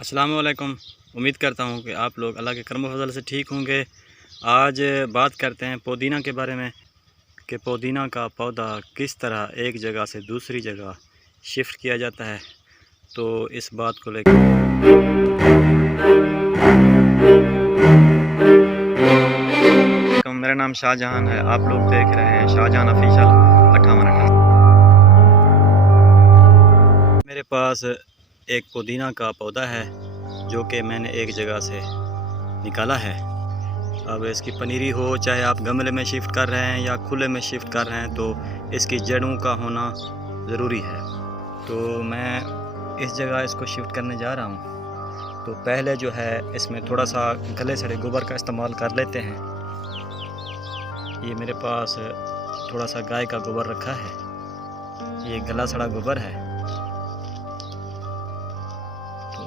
अस्सलाम वालेकुम। उम्मीद करता हूँ कि आप लोग अल्लाह के करम फजल से ठीक होंगे। आज बात करते हैं पुदीना के बारे में कि पुदीना का पौधा किस तरह एक जगह से दूसरी जगह शिफ्ट किया जाता है। तो इस बात को लेकर मेरा नाम शाहजहान है। आप लोग देख रहे हैं शाहजहान ऑफिशियल 5888। मेरे पास एक पुदीना का पौधा है जो कि मैंने एक जगह से निकाला है। अब इसकी पनीरी हो, चाहे आप गमले में शिफ्ट कर रहे हैं या खुले में शिफ्ट कर रहे हैं, तो इसकी जड़ों का होना ज़रूरी है। तो मैं इस जगह इसको शिफ्ट करने जा रहा हूँ। तो पहले जो है इसमें थोड़ा सा गले सड़े गोबर का इस्तेमाल कर लेते हैं। ये मेरे पास थोड़ा सा गाय का गोबर रखा है, ये गला सड़ा गोबर है। तो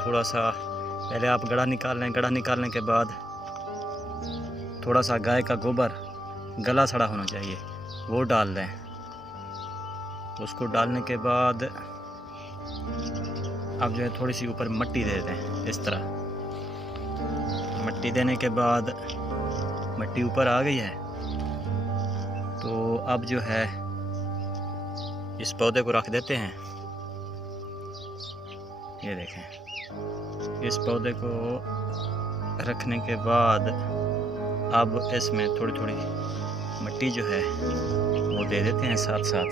थोड़ा सा पहले आप गड़ा निकाल लें। गड़ा निकालने के बाद थोड़ा सा गाय का गोबर गला सड़ा होना चाहिए, वो डाल दें। उसको डालने के बाद आप जो है थोड़ी सी ऊपर मिट्टी दे दें। इस तरह मिट्टी देने के बाद मिट्टी ऊपर आ गई है। तो अब जो है इस पौधे को रख देते हैं। ये देखें, इस पौधे को रखने के बाद अब इसमें थोड़ी थोड़ी मिट्टी जो है वो दे देते हैं साथ साथ।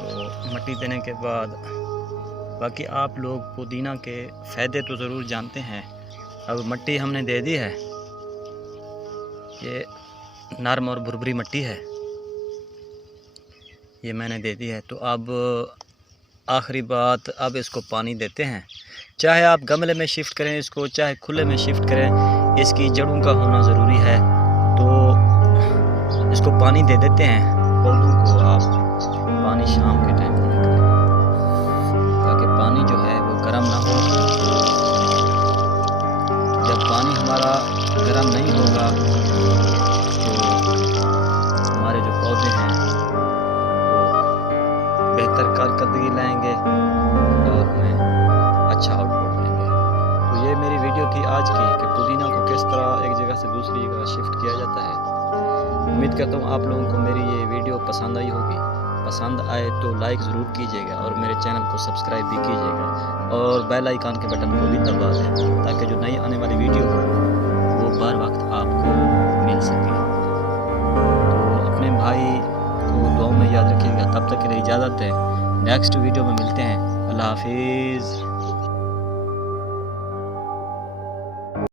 तो मिट्टी देने के बाद बाकी आप लोग पुदीना के फ़ायदे तो ज़रूर जानते हैं। अब मिट्टी हमने दे दी है, ये नरम और भुरभुरी मिट्टी है, ये मैंने दे दी है। तो अब आखिरी बात, अब इसको पानी देते हैं। चाहे आप गमले में शिफ्ट करें इसको, चाहे खुले में शिफ्ट करें, इसकी जड़ों का होना ज़रूरी है। तो इसको पानी दे देते हैं। पौधों को आप पानी शाम के टाइम दिया करें ताकि पानी जो है वो गर्म ना हो। जब पानी हमारा गर्म नहीं होगा तो हमारे जो पौधे हैं बेहतर कारकर्दगी लाएंगे और हमें अच्छा आउटपुट देंगे। तो ये मेरी वीडियो थी आज की कि पुदीना को किस तरह एक जगह से दूसरी जगह शिफ्ट किया जाता है। उम्मीद करता हूँ आप लोगों को मेरी ये वीडियो पसंद आई होगी। पसंद आए तो लाइक ज़रूर कीजिएगा और मेरे चैनल को सब्सक्राइब भी कीजिएगा और बेल आइकन के बटन को भी दबा दें ताकि जो नई आने वाली वीडियो हो वो बर वक्त आपको मिल सके। तो अपने भाई को दुआ में याद रखिएगा। तब तक के लिए इजाज़त है। नेक्स्ट वीडियो में मिलते हैं। अल्लाह हाफिज़।